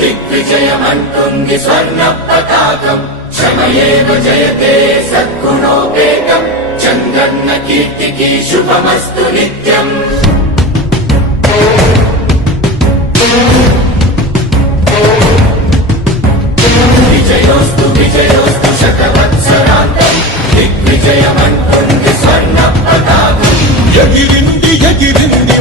దిగ్విజయమంటుంది స్వర్ణ పతాకం క్షమయేవ జయతే సద్గుణోపేతం చంద్రన్న కీర్తికి శుభమస్తు నిత్యం విజయోస్తు విజయోస్తు శతవత్సరాంతం దిగ్విజయమంటుంది స్వర్ణ పతాకం ఎగిరింది ఎగిరింది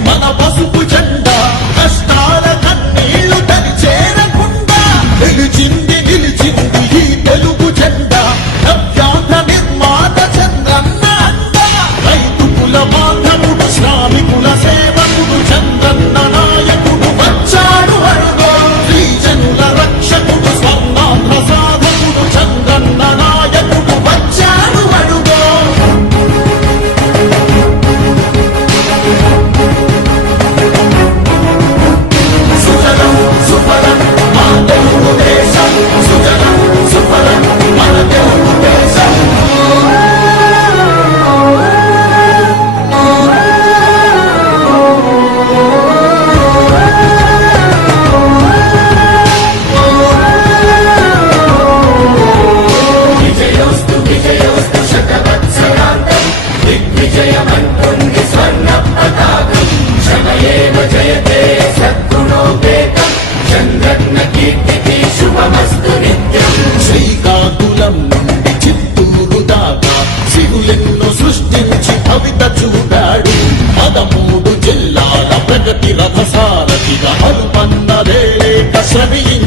champion.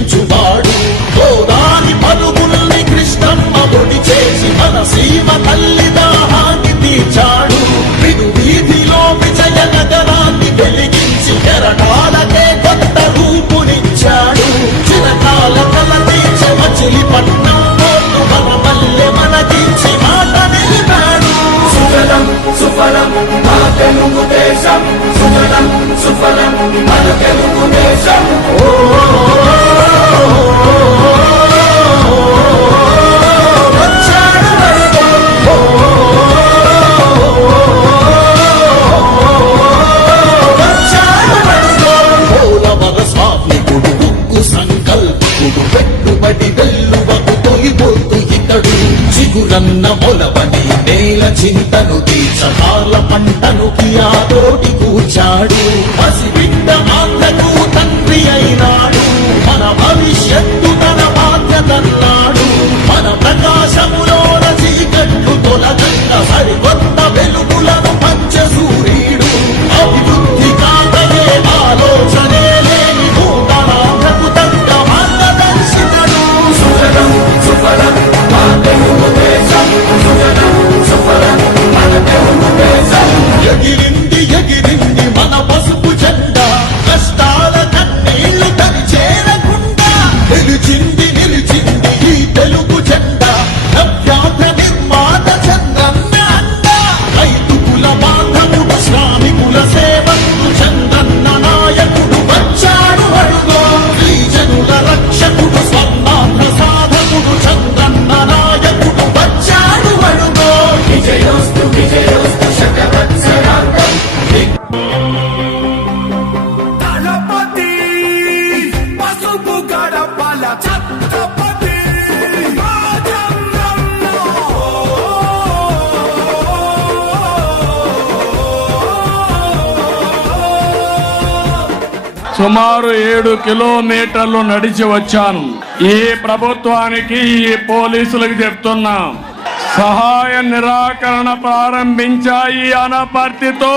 సుమారు ఏడు కిలోమీటర్లు నడిచి వచ్చాను. ఈ ప్రభుత్వానికి ఈ పోలీసులకు చెప్తున్నా సహాయ నిరాకరణ ప్రారంభించాయి అనపర్తితో.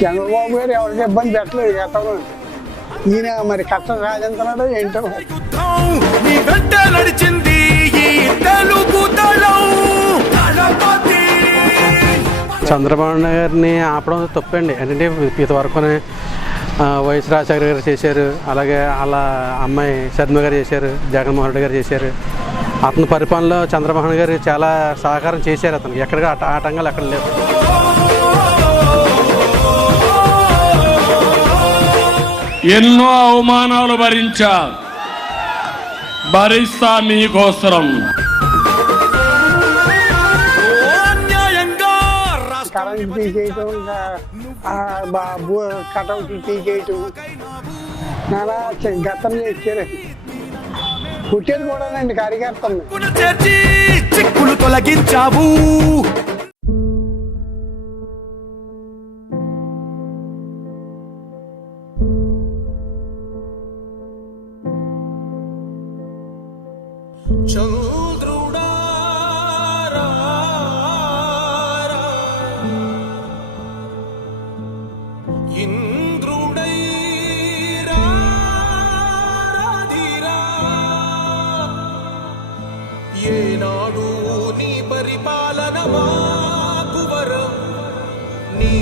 చంద్రబాబు గారు ఎవరికి ఇబ్బంది పెట్టలేదు గతంలో ఈయన మరి కష్ట రాజంతనాడో ఏంటో. నడిచింది చంద్రబాబు గారిని ఆపడం తప్పండి. ఏంటంటే ఇంతవరకునే వైఎస్ రాజశేఖర గారు చేశారు అలాగే వాళ్ళ అమ్మాయి శర్మ గారు చేశారు జగన్మోహన్ రెడ్డి గారు చేశారు. అతని పరిపాలనలో చంద్రమోహన్ గారు చాలా సహకారం చేశారు అతనికి. ఎక్కడికి ఆట ఆటంకాలు ఎక్కడ లేవు. ఎన్నో అవమానాలు భరించారు. భరిస్తా మీకోసరం కరెంట్ తీసేయటం బాబు కటౌట్ తీసేయటం. అలా గతంలో ఇచ్చారండి పుట్టేది కూడానండి కార్యకర్తలు చిక్కులు తొలగించావు.